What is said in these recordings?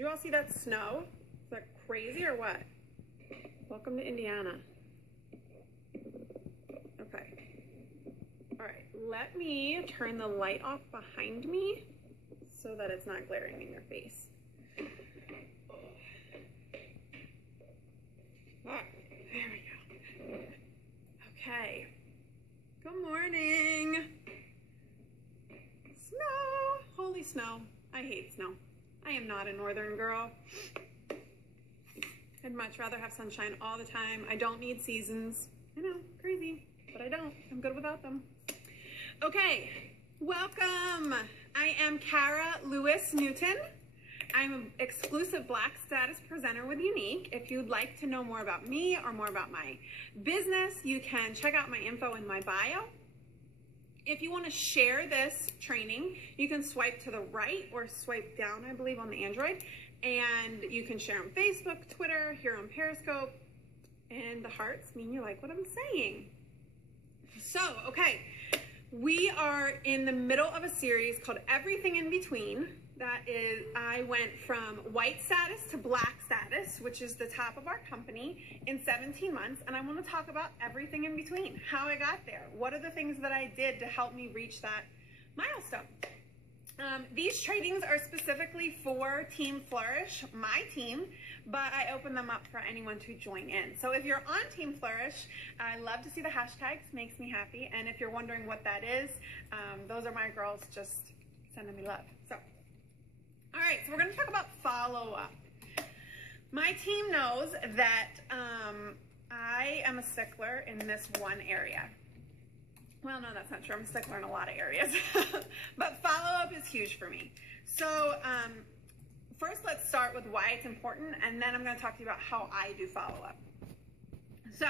you all see that snow? Is that crazy or what? Welcome to Indiana. Okay. All right, let me turn the light off behind me so that it's not glaring in your face. Ah, there we go. Okay. Good morning. Snow. Holy snow. I hate snow. I am not a northern girl. I'd much rather have sunshine all the time. I don't need seasons. I know, crazy, but I don't. I'm good without them. Okay, welcome. I am Kara Lewis Newton. I'm an exclusive Black status presenter with Younique. If you'd like to know more about me or more about my business, you can check out my info in my bio. If you want to share this training, you can swipe to the right or swipe down, I believe, on the Android. And you can share on Facebook, Twitter, here on Periscope. And the hearts mean you like what I'm saying. So, okay, we are in the middle of a series called Everything in Between. That is, I went from white status to black status, which is the top of our company, in 17 months. And I want to talk about everything in between, how I got there. What are the things that I did to help me reach that milestone? These trainings are specifically for Team Flourish, my team, but I open them up for anyone to join in. So if you're on Team Flourish, I love to see the hashtags, makes me happy. And if you're wondering what that is, those are my girls just sending me love. So. All right, so we're going to talk about follow-up. My team knows that I am a stickler in this one area. Well, no, that's not true. I'm a stickler in a lot of areas. But follow-up is huge for me. So first, let's start with why it's important, and then I'm going to talk to you about how I do follow-up. So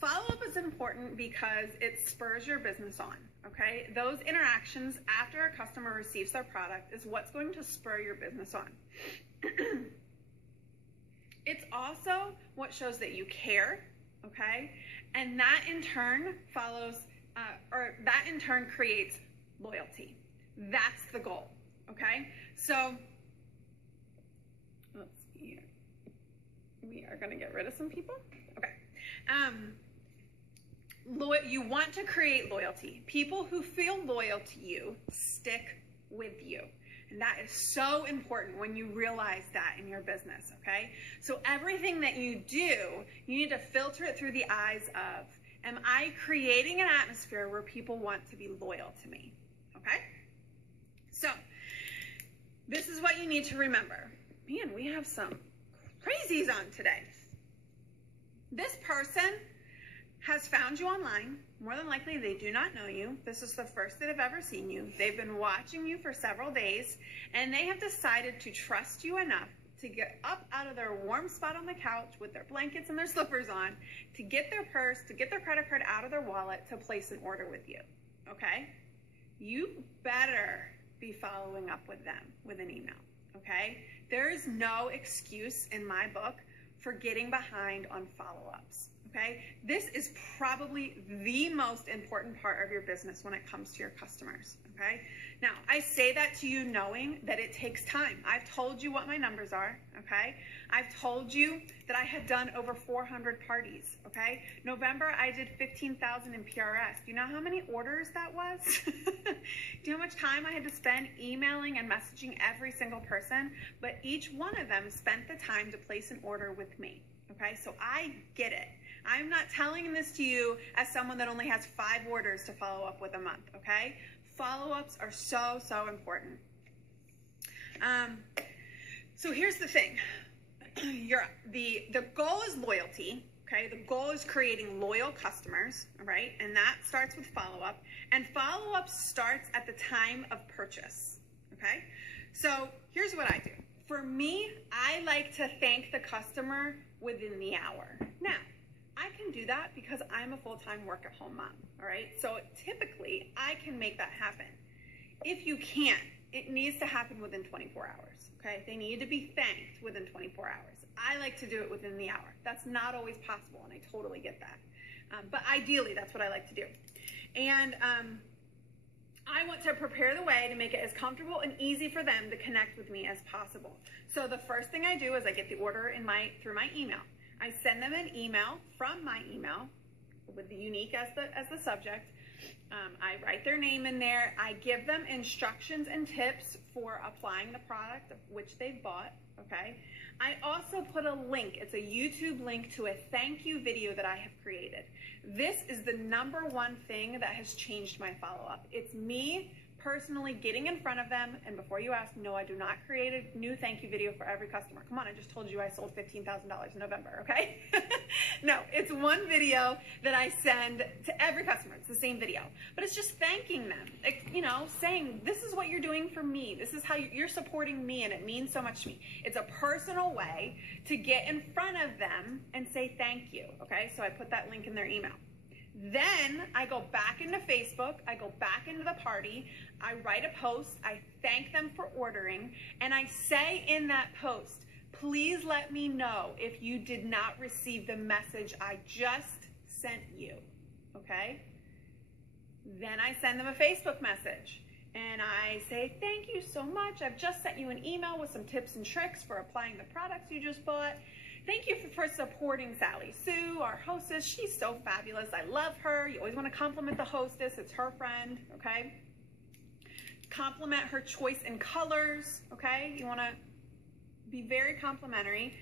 follow-up is important because it spurs your business on. Okay, those interactions after a customer receives their product is what's going to spur your business on. It's also what shows that you care, okay? And that in turn creates loyalty. That's the goal, okay? So, let's see here. We are gonna get rid of some people, okay. You want to create loyalty. People who feel loyal to you stick with you. And that is so important when you realize that in your business, okay? So everything that you do, you need to filter it through the eyes of, am I creating an atmosphere where people want to be loyal to me, okay? So this is what you need to remember. Man, we have some crazies on today. This person has found you online. More than likely, they do not know you. This is the first that have ever seen you. They've been watching you for several days, and they have decided to trust you enough to get up out of their warm spot on the couch with their blankets and their slippers on, to get their purse, to get their credit card out of their wallet, to place an order with you, okay? You better be following up with them with an email, okay? There is no excuse in my book for getting behind on follow-ups. Okay, this is probably the most important part of your business when it comes to your customers, okay? Now, I say that to you knowing that it takes time. I've told you what my numbers are, okay? I've told you that I had done over 400 parties, okay? November, I did 15,000 in PRS. Do you know how many orders that was? Do you know how much time I had to spend emailing and messaging every single person? But each one of them spent the time to place an order with me, okay? So I get it. I'm not telling this to you as someone that only has 5 orders to follow up with a month, okay? Follow-ups are so, so important. So here's the thing. The goal is loyalty, okay? The goal is creating loyal customers, all right? And that starts with follow-up. And follow-up starts at the time of purchase, okay? So here's what I do. For me, I like to thank the customer within the hour. Now, I can do that because I'm a full-time work-at-home mom, all right? So typically, I can make that happen. If you can't, it needs to happen within 24 hours, okay? They need to be thanked within 24 hours. I like to do it within the hour. That's not always possible, and I totally get that. But ideally, that's what I like to do. And I want to prepare the way to make it as comfortable and easy for them to connect with me as possible. So the first thing I do is I get the order through my email. I send them an email from my email with the Younique as the subject. I write their name in there. I give them instructions and tips for applying the product which they've bought, okay? I also put a link. It's a YouTube link to a thank you video that I have created. This is the #1 thing that has changed my follow-up. It's me personally getting in front of them, and before you ask, no, I do not create a new thank you video for every customer. Come on, I just told you I sold $15,000 in November, okay? No, it's one video that I send to every customer. It's the same video, but it's just thanking them, like, you know, saying, this is what you're doing for me. This is how you're supporting me, and it means so much to me. It's a personal way to get in front of them and say thank you, okay? So I put that link in their email. Then I go back into Facebook, I go back into the party, I write a post, I thank them for ordering, and I say in that post, please let me know if you did not receive the message I just sent you, okay? Then I send them a Facebook message, and I say, thank you so much, I've just sent you an email with some tips and tricks for applying the products you just bought. Thank you for supporting Sally Sue, our hostess. She's so fabulous. I love her. You always want to compliment the hostess. It's her friend, okay? Compliment her choice in colors, okay? You want to be very complimentary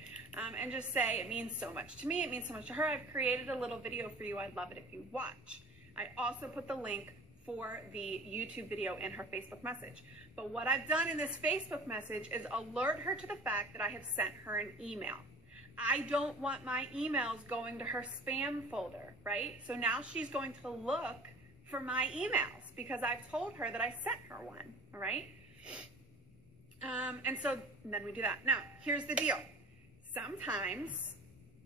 and just say, it means so much to me. It means so much to her. I've created a little video for you. I'd love it if you watch. I also put the link for the YouTube video in her Facebook message. But what I've done in this Facebook message is alert her to the fact that I have sent her an email. I don't want my emails going to her spam folder, right? So now she's going to look for my emails because I've told her that I sent her one, all right? And so then we do that. Now, here's the deal. Sometimes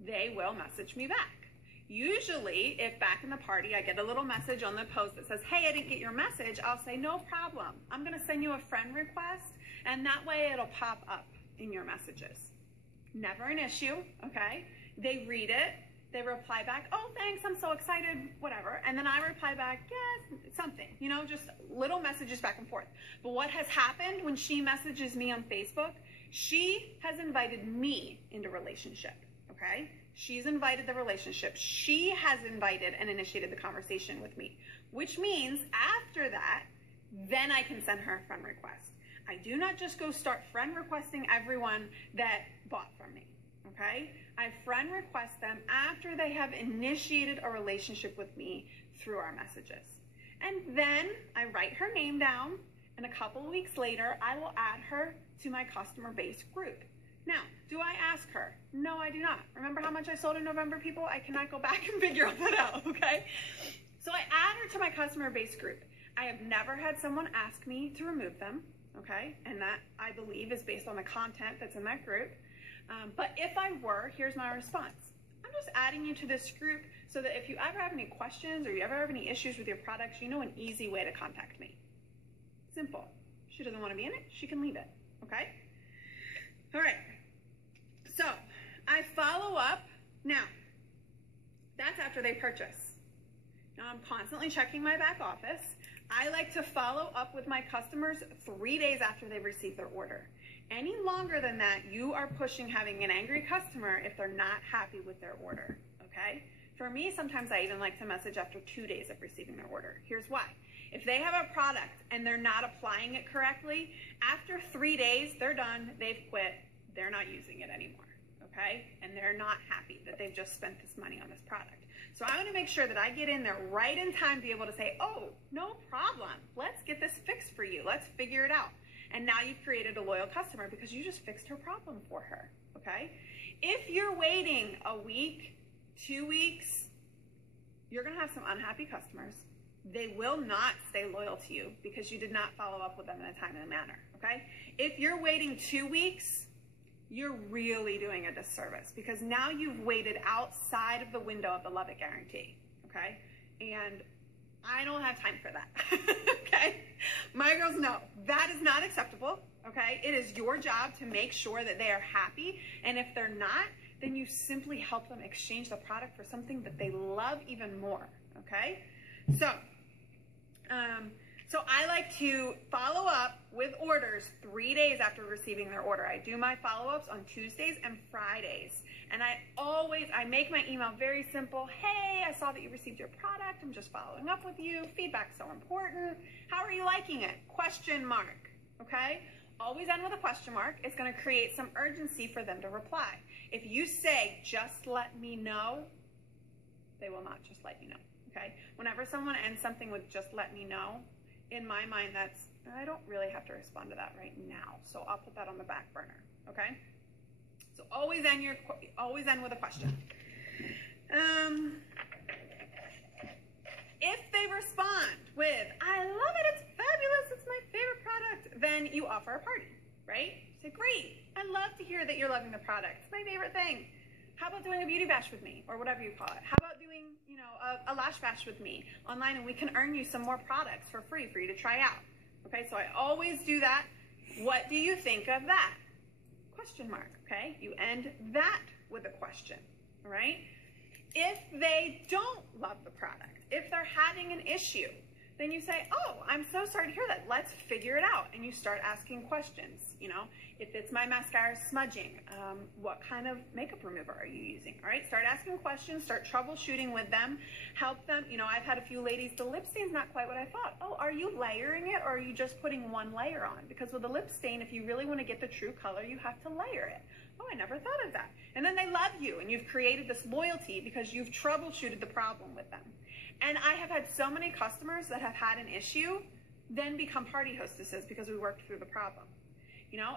they will message me back. Usually, if back in the party I get a little message on the post that says, hey, I didn't get your message, I'll say, no problem. I'm gonna send you a friend request, and that way it'll pop up in your messages. Never an issue, okay? They read it, they reply back, oh, thanks, I'm so excited, whatever. And then I reply back, yes, something, you know, just little messages back and forth. But what has happened when she messages me on Facebook, she has invited me into relationship, okay? She's invited the relationship. She has invited and initiated the conversation with me, which means after that, then I can send her a friend request. I do not just go start friend requesting everyone that bought from me, okay? I friend request them after they have initiated a relationship with me through our messages. And then I write her name down, and a couple of weeks later, I will add her to my customer base group. Now, do I ask her? No, I do not. Remember how much I sold in November, people? I cannot go back and figure all that out, okay? So I add her to my customer base group. I have never had someone ask me to remove them, okay? And that, I believe, is based on the content that's in that group. But if I were, here's my response. I'm just adding you to this group so that if you ever have any questions or you ever have any issues with your products, you know an easy way to contact me. Simple. If she doesn't want to be in it, she can leave it, okay? All right. So I follow up. Now, that's after they purchase. Now I'm constantly checking my back office. I like to follow up with my customers 3 days after they've received their order. Any longer than that, you are pushing having an angry customer if they're not happy with their order, okay? For me, sometimes I even like to message after 2 days of receiving their order. Here's why. If they have a product and they're not applying it correctly, after 3 days, they're done, they've quit, they're not using it anymore, okay? And they're not happy that they've just spent this money on this product. So I want to make sure that I get in there right in time to be able to say, oh, no problem. Let's get this fixed for you. Let's figure it out. And now you've created a loyal customer because you just fixed her problem for her, okay? If you're waiting a week, 2 weeks, you're going to have some unhappy customers. They will not stay loyal to you because you did not follow up with them in a timely manner, okay? If you're waiting 2 weeks, you're really doing a disservice because now you've waited outside of the window of the Love It Guarantee, okay? And I don't have time for that, okay? My girls know that is not acceptable, okay? It is your job to make sure that they are happy, and if they're not, then you simply help them exchange the product for something that they love even more, okay? So, So I like to follow up with orders 3 days after receiving their order. I do my follow-ups on Tuesdays and Fridays. And I make my email very simple. Hey, I saw that you received your product. I'm just following up with you. Feedback's so important. How are you liking it? Question mark, okay? Always end with a question mark. It's gonna create some urgency for them to reply. If you say, just let me know, they will not just let you know, okay? Whenever someone ends something with just let me know, in my mind, I don't really have to respond to that right now. So I'll put that on the back burner, okay? So always end with a question. If they respond with, I love it, it's fabulous, it's my favorite product, then you offer a party, right? Say, great, I love to hear that you're loving the product. It's my favorite thing. How about doing a beauty bash with me, or whatever you call it? How about doing, a lash bash with me online, and we can earn you some more products for free for you to try out. Okay, so I always do that. What do you think of that? Question mark, okay? You end that with a question, all right? If they don't love the product, if they're having an issue, then you say, oh, I'm so sorry to hear that. Let's figure it out. And you start asking questions, If it's my mascara smudging, what kind of makeup remover are you using? All right, start asking questions, start troubleshooting with them, help them. I've had a few ladies, the lip stain's not quite what I thought. Oh, are you layering it, or are you just putting one layer on? Because with a lip stain, if you really want to get the true color, you have to layer it. Oh, I never thought of that. And then they love you, and you've created this loyalty because you've troubleshooted the problem with them. And I have had so many customers that have had an issue, then become party hostesses because we worked through the problem.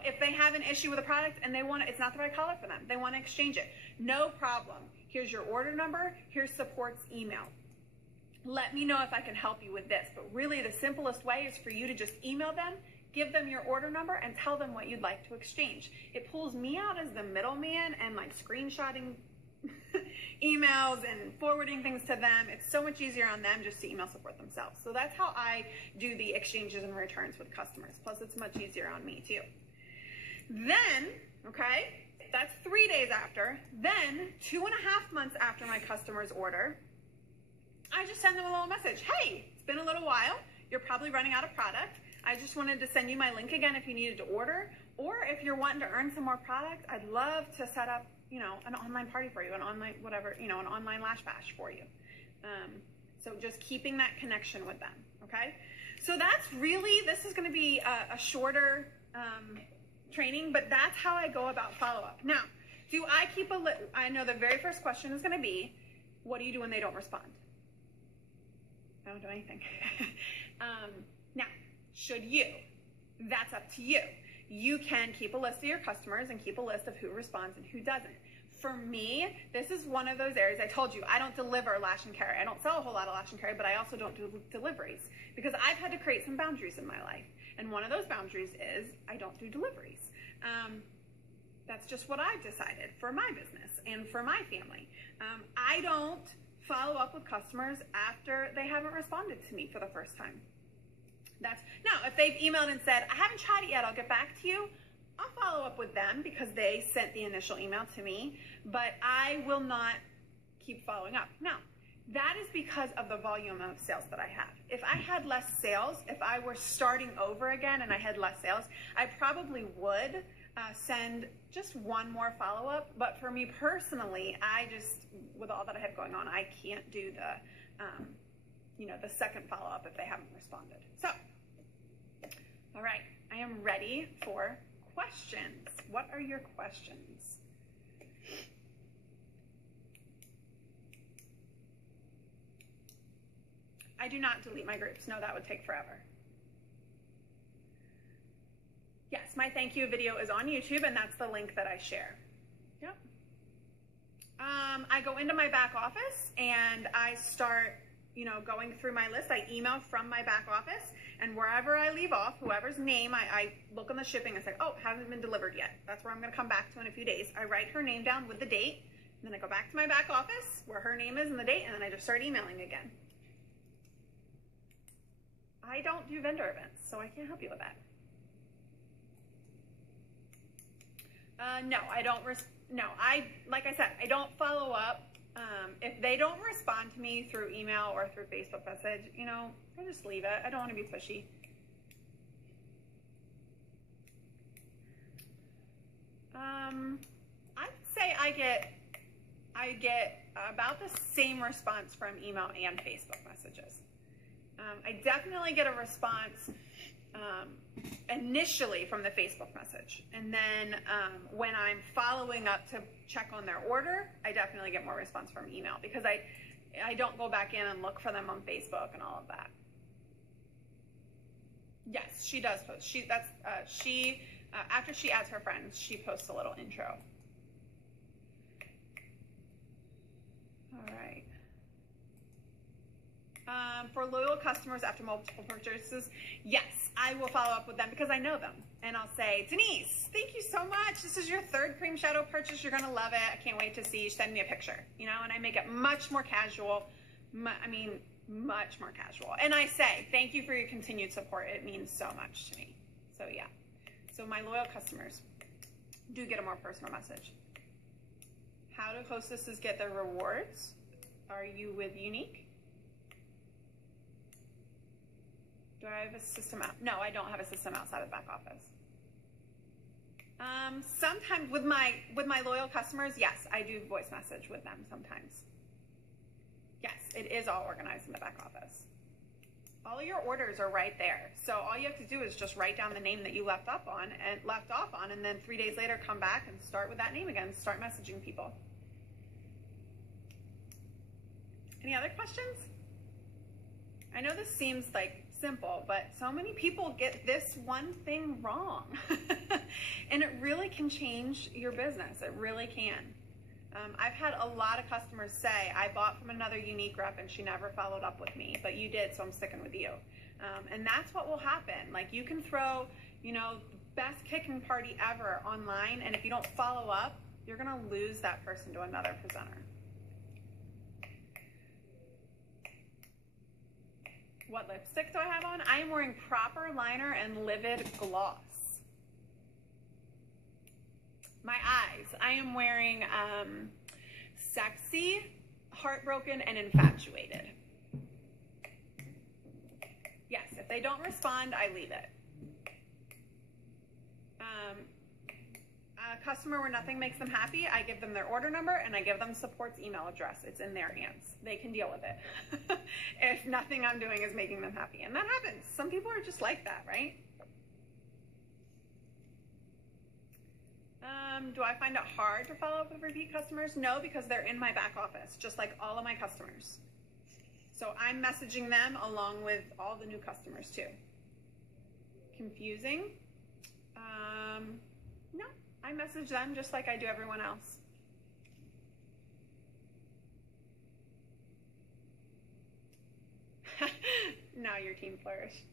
If they have an issue with a product and it's not the right color for them, they want to exchange it, no problem. Here's your order number, here's support's email. Let me know if I can help you with this. But really the simplest way is for you to just email them, give them your order number, and tell them what you'd like to exchange. It pulls me out as the middleman and like screenshotting emails and forwarding things to them. It's so much easier on them just to email support themselves. So that's how I do the exchanges and returns with customers. Plus it's much easier on me too. Then, okay, that's 3 days after. Then 2.5 months after my customer's order, I just send them a little message. Hey, it's been a little while. You're probably running out of product. I just wanted to send you my link again if you needed to order, or if you're wanting to earn some more product, I'd love to set up, an online party for you, an online whatever, an online lash bash for you. So just keeping that connection with them, okay? So that's really, this is going to be a shorter training, but that's how I go about follow-up. Now, do I keep I know the very first question is going to be, what do you do when they don't respond? I don't do anything. Now, should you? That's up to you. You can keep a list of your customers and keep a list of who responds and who doesn't. For me, this is one of those areas. I told you, I don't deliver lash and carry. I don't sell a whole lot of lash and carry, but I also don't do deliveries because I've had to create some boundaries in my life. And one of those boundaries is I don't do deliveries. That's just what I've decided for my business and for my family. I don't follow up with customers after they haven't responded to me for the first time. Now, if they've emailed and said, I haven't tried it yet, I'll get back to you, I'll follow up with them because they sent the initial email to me, but I will not keep following up. Now, that is because of the volume of sales that I have. If I had less sales, if I were starting over again and I had less sales, I probably would send just one more follow-up, but for me personally, with all that I have going on, I can't do the second follow-up if they haven't responded. So, all right, I am ready for questions. What are your questions? I do not delete my groups. No, that would take forever. Yes, my thank you video is on YouTube, and that's the link that I share. Yep. I go into my back office, and I start going through my list. I email from my back office, and wherever I leave off, whoever's name, I look on the shipping and say, oh, it hasn't been delivered yet. That's where I'm going to come back to in a few days. I write her name down with the date, and then I go back to my back office where her name is and the date, and then I just start emailing again. I don't do vendor events, so I can't help you with that. No, I don't. Like I said, I don't follow up If they don't respond to me through email or through Facebook message, you know, I just leave it. I don't want to be pushy. I'd say I get about the same response from email and Facebook messages. I definitely get a response initially from the Facebook message, and then when I'm following up to check on their order, I definitely get more response from email, because I don't go back in and look for them on Facebook and all of that. Yes, she does post. After she adds her friends, she posts a little intro. All right. For loyal customers after multiple purchases, yes, I will follow up with them because I know them. And I'll say, Denise, thank you so much. This is your third cream shadow purchase. You're going to love it. I can't wait to see you. Send me a picture, you know, and I make it much more casual. Much more casual. And I say, thank you for your continued support. It means so much to me. So yeah. So my loyal customers do get a more personal message. How do hostesses get their rewards? Are you with Younique? Do I have a system out? No, I don't have a system outside of the back office. Sometimes with my loyal customers, yes, I do voice message with them sometimes. Yes, it is all organized in the back office. All your orders are right there. So all you have to do is just write down the name that you left off on, and then 3 days later come back and start with that name again, start messaging people. Any other questions? I know this seems like simple, but so many people get this one thing wrong. And it really can change your business. It really can. I've had a lot of customers say, I bought from another Younique rep and she never followed up with me, but you did, so I'm sticking with you. And that's what will happen. Like, you can throw, you know, the best kicking party ever online, and if you don't follow up, you're gonna lose that person to another presenter. What lipstick do I have on? I am wearing Proper Liner and Livid Gloss. My eyes, I am wearing Sexy, Heartbroken, and Infatuated. Yes, if they don't respond, I leave it. A customer where nothing makes them happy, I give them their order number and I give them support's email address. It's in their hands. They can deal with it. If nothing I'm doing is making them happy. And that happens. Some people are just like that, right? Do I find it hard to follow up with repeat customers? No, because they're in my back office, just like all of my customers. So I'm messaging them along with all the new customers too. Confusing? No, I message them just like I do everyone else. Now your team flourished.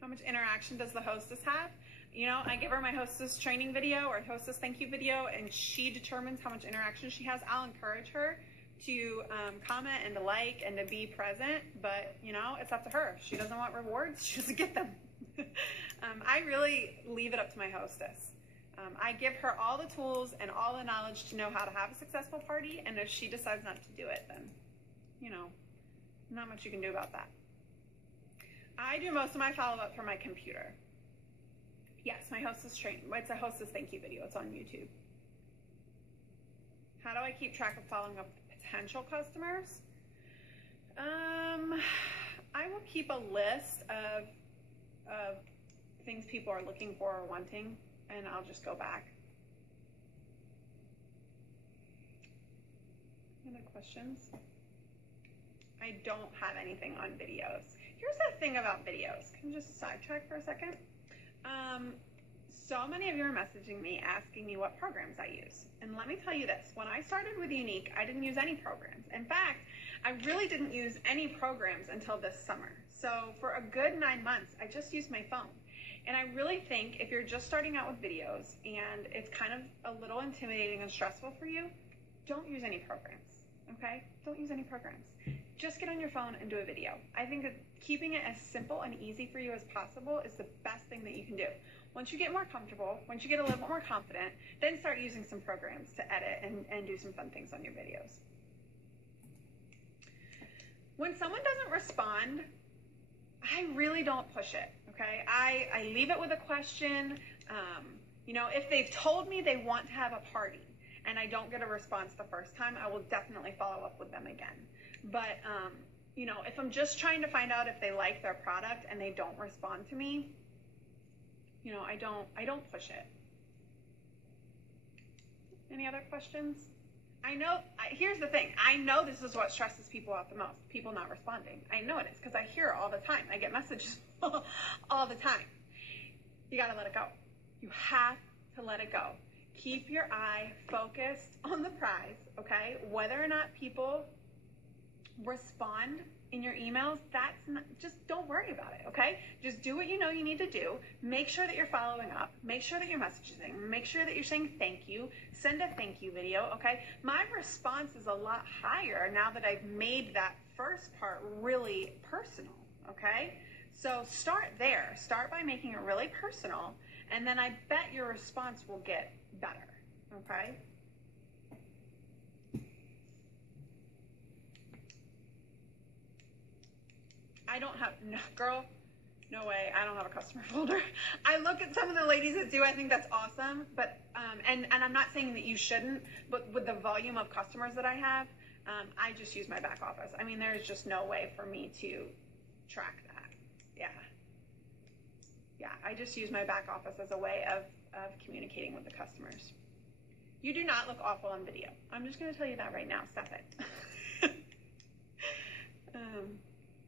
How much interaction does the hostess have? You know, I give her my hostess training video or hostess thank you video, and she determines how much interaction she has. I'll encourage her to comment and to like and to be present, but you know, it's up to her. If she doesn't want rewards, she doesn't get them. I really leave it up to my hostess. I give her all the tools and all the knowledge to know how to have a successful party, and if she decides not to do it, then, you know, not much you can do about that. I do most of my follow-up from my computer. Yes, my hostess training. It's a hostess thank you video. It's on YouTube. How do I keep track of following up with potential customers? I will keep a list of things people are looking for or wanting, and I'll just go back. Any other questions? I don't have anything on videos. Here's the thing about videos. Can you just sidetrack for a second? So many of you are messaging me asking me what programs I use. And let me tell you this, when I started with Younique, I didn't use any programs. In fact, I really didn't use any programs until this summer. So for a good 9 months, I just used my phone. And I really think if you're just starting out with videos and it's kind of a little intimidating and stressful for you, don't use any programs, okay? Don't use any programs. just get on your phone and do a video. I think that keeping it as simple and easy for you as possible is the best thing that you can do. Once you get more comfortable, once you get a little bit more confident, then start using some programs to edit and do some fun things on your videos. When someone doesn't respond, I really don't push it, okay? I leave it with a question. You know, if they've told me they want to have a party and I don't get a response the first time, I will definitely follow up with them again. But, you know, if I'm just trying to find out if they like their product and they don't respond to me, you know, I don't push it. Any other questions? I know, here's the thing. I know this is what stresses people out the most, people not responding. I know it is because I hear it all the time. I get messages all the time. You got to let it go. You have to let it go. Keep your eye focused on the prize, okay? Whether or not people respond in your emails, that's not, just don't worry about it, okay? Just do what you know you need to do. Make sure that you're following up. Make sure that you're messaging. Make sure that you're saying thank you. Send a thank you video, okay? My response is a lot higher now that I've made that first part really personal, okay? So start there. Start by making it really personal, and then I bet your response will get better, okay? I don't have, no, girl, no way, I don't have a customer folder. I look at some of the ladies that do, I think that's awesome, but, and I'm not saying that you shouldn't, but with the volume of customers that I have, I just use my back office. I mean, there's just no way for me to track that. Yeah, I just use my back office as a way of communicating with the customers. You do not look awful on video. I'm just gonna tell you that right now, stop it.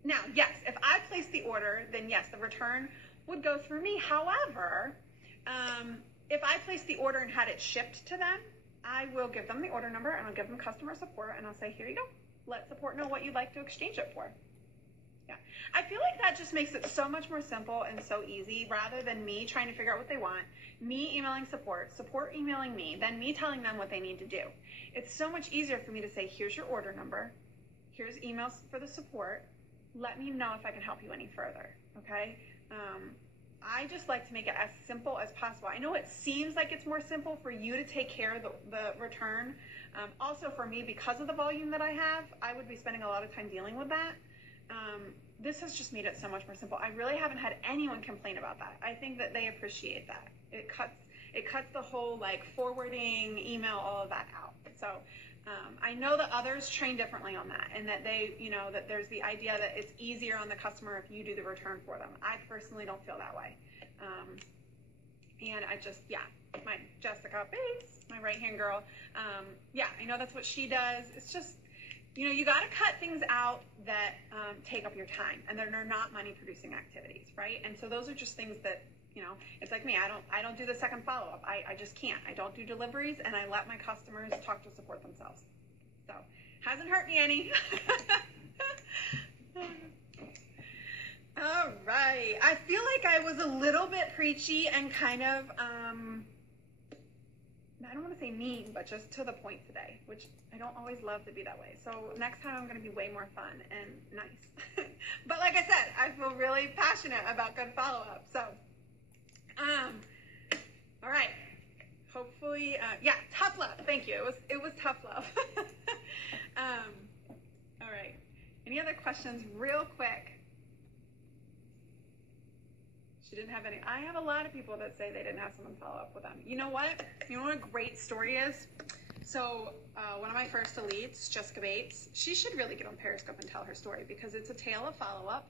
Now, yes, if I place the order, then yes, the return would go through me. However, if I place the order and had it shipped to them, I will give them the order number and I'll give them customer support and I'll say, here you go. Let support know what you'd like to exchange it for. Yeah, I feel like that just makes it so much more simple and so easy rather than me trying to figure out what they want, me emailing support, support emailing me, then me telling them what they need to do. It's so much easier for me to say, here's your order number, here's emails for the support, let me know if I can help you any further, okay? I just like to make it as simple as possible. I know it seems like it's more simple for you to take care of the return. Also for me, because of the volume that I have, I would be spending a lot of time dealing with that. This has just made it so much more simple. I really haven't had anyone complain about that. I think that they appreciate that. It cuts the whole like forwarding, email, all of that out. So I know that others train differently on that, and that they, you know, that there's the idea that it's easier on the customer if you do the return for them. I personally don't feel that way. And I just, yeah, my Jessica Bates, my right-hand girl, yeah, I know that's what she does. It's just, you know, you got to cut things out that take up your time, and they're not money-producing activities, right? And so those are just things that, you know, it's like me, I don't do the second follow-up. I just can't. I don't do deliveries, and I let my customers talk to support themselves. So, hasn't hurt me any. All right. I feel like I was a little bit preachy and kind of, I don't want to say mean, but just to the point today, which I don't always love to be that way. So next time I'm going to be way more fun and nice. But like I said, I feel really passionate about good follow-up. So, all right. Hopefully, yeah, tough love. Thank you. It was tough love. All right. Any other questions real quick? She didn't have any. I have a lot of people that say they didn't have someone follow up with them. You know what? You know what a great story is? So one of my first elites, Jessica Bates, she should really get on Periscope and tell her story because it's a tale of follow-up.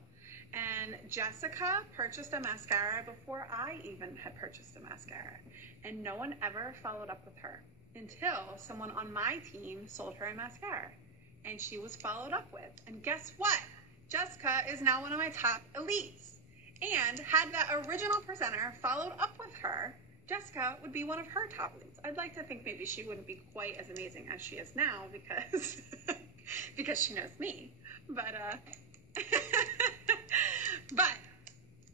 And Jessica purchased a mascara before I even had purchased a mascara. And no one ever followed up with her until someone on my team sold her a mascara. And she was followed up with. And guess what? Jessica is now one of my top elites. And had that original presenter followed up with her, Jessica would be one of her top elites. I'd like to think maybe she wouldn't be quite as amazing as she is now because, because she knows me. But, but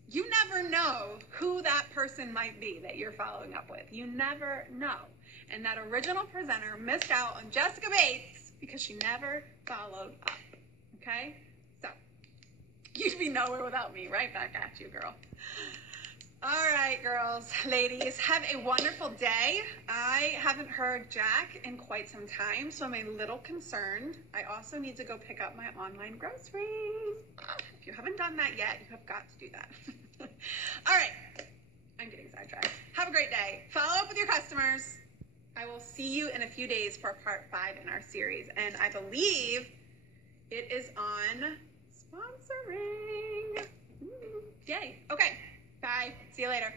you never know who that person might be that you're following up with. You never know. And that original presenter missed out on Jessica Bates because she never followed up. okay? So, you'd be nowhere without me. Right back at you, girl. All right, girls, ladies, have a wonderful day. I haven't heard Jack in quite some time, so I'm a little concerned. I also need to go pick up my online groceries. If you haven't done that yet, you have got to do that. All right, I'm getting sidetracked. Have a great day. Follow up with your customers. I will see you in a few days for part 5 in our series, and I believe it is on sponsoring. Yay. Okay. Bye. See you later.